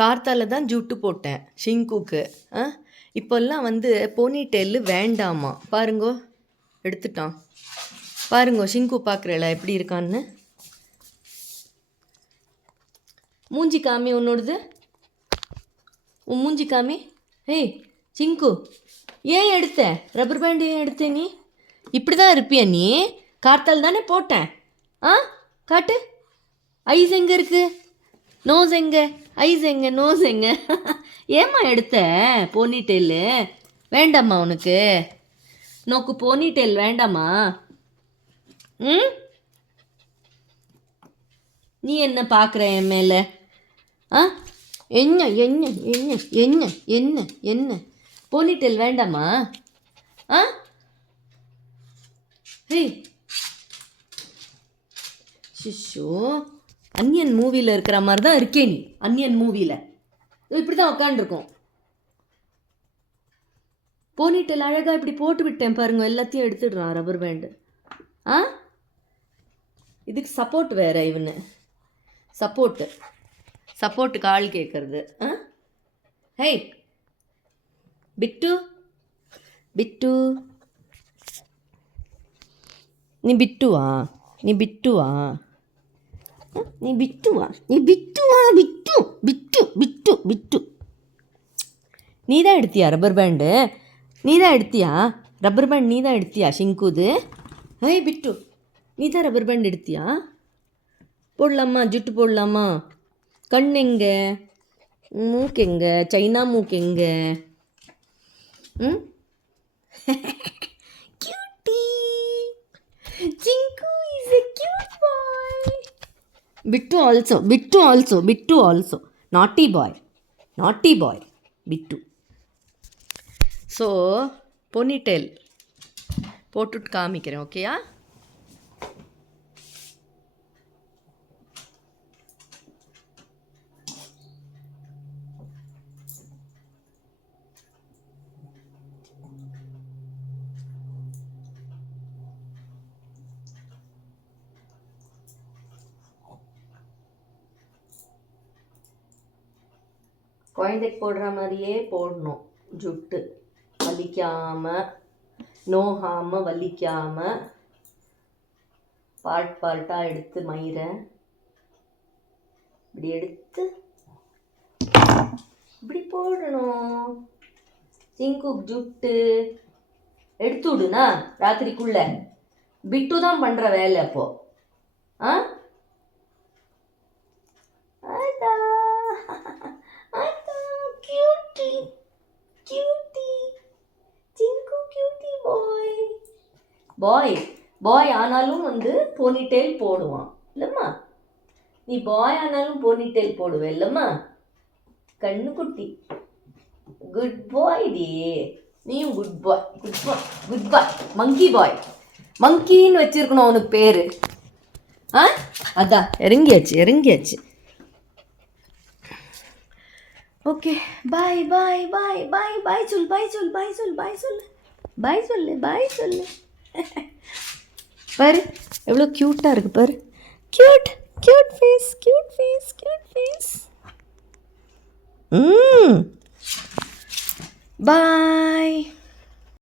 கார்த்தால தான் ஜுட்டு போட்டேன் ஷிங்குக்கு. இப்போல்லாம் வந்து போனி டெய்லு வேண்டாமா. பாருங்கோ, எடுத்துட்டான். பாருங்கோ, ஷிங்கு பார்க்குறல எப்படி இருக்கான்னு. மூஞ்சி காமி உன்னோடது, உன் மூஞ்சி காமி. ஏய் சிங்கு, ஏன் எடுத்த ரப்பர் பேண்ட்? ஏன் எடுத்த நீ? இப்படி தான் இருப்பியா நீ? கார்த்தால் தானே போட்டேன். காட்டு. ஐஸ் எங்கே இருக்கு? நோஸ் எங்கே? ஐஸ் எங்கே? நோஸ் எங்கே? ஏம்மா எடுத்த போனி டெய்லு? வேண்டாம்மா உனக்கு? நோக்கு போனி டெயில் வேண்டாமா? நீ என்ன பார்க்குற என் மேலே? என்ன என்ன என்ன என்ன என்ன என்ன போனி டெயில் வேண்டாமா? ஹேய் ஷிஷோ, அன்னியன் மூவியில் இருக்கிற மாதிரி தான் இருக்கே நீ. அன்னியன் மூவியில் இப்படி தான் உட்காந்துருக்கோம். போனிட்டெல் அழகாக இப்படி போட்டு விட்டேன் பாருங்க. எல்லாத்தையும் எடுத்துடுறான் ரப்பர் பேண்டு. இதுக்கு சப்போர்ட் வேறு. இவனு சப்போர்ட்டுக்கு ஆள் கேட்குறது. ஹேய் பிட்டு, பிட்டு நீ பிட்டுவா? நீ பிட்டுவா? நீ பிட்டுவா? நீ பிட்டுவா? பிட்டு பிட்டு பிட்டு பிட்டு. நீ தான் எடுத்தியா ரப்பர் பேண்டு? நீ தான் எடுத்தியா ரப்பர் பேண்ட்? நீ தான் எடுத்தியா ஷிங்குது? ஹேய் பிட்டு, நீ தான் ரப்பர் பேண்ட் எடுத்தியா? போடலாமா? ஜுட்டு போடலாமா? கண் எங்கே? மூக்கு எங்கே? சைனா மூக்கு எங்கே? Cutie Singu is a cute boy. Bittu also naughty boy Bittu. So ponytail போட்டுட்டு காமிக்கிறேன். ஓகேயா? குழந்தைக்கு போடுற மாதிரியே போடணும். ஜுட்டு வலிக்காமல், நோகாமல், வலிக்காமல் பார்ட்டாக எடுத்து மயிரை இப்படி எடுத்து இப்படி போடணும். சிங்கு ஜுட்டு எடுத்து விடுனா ராத்திரிக்குள்ள. பிட்டு தான் பண்ணுற வேலை அப்போ. பாய் ஆனாலும் வந்து போனிடெயில் போடுவான் இல்லைம்மா? நீ பாய் ஆனாலும் போனிடெயில் போடுவே இல்லைம்மா? கண்ணு குட்டி குட் பாய் டி. நீயும் குட் பாய் மங்கி பாய். மங்கின்னு வச்சிருக்கணும் அவனுக்கு பேரு. அதான் இறங்கியாச்சு. ஓகே, பாய் சொல்லு. பாரு எவ்வளோ க்யூட்டாக இருக்கு பாரு. Cute face. பாய்.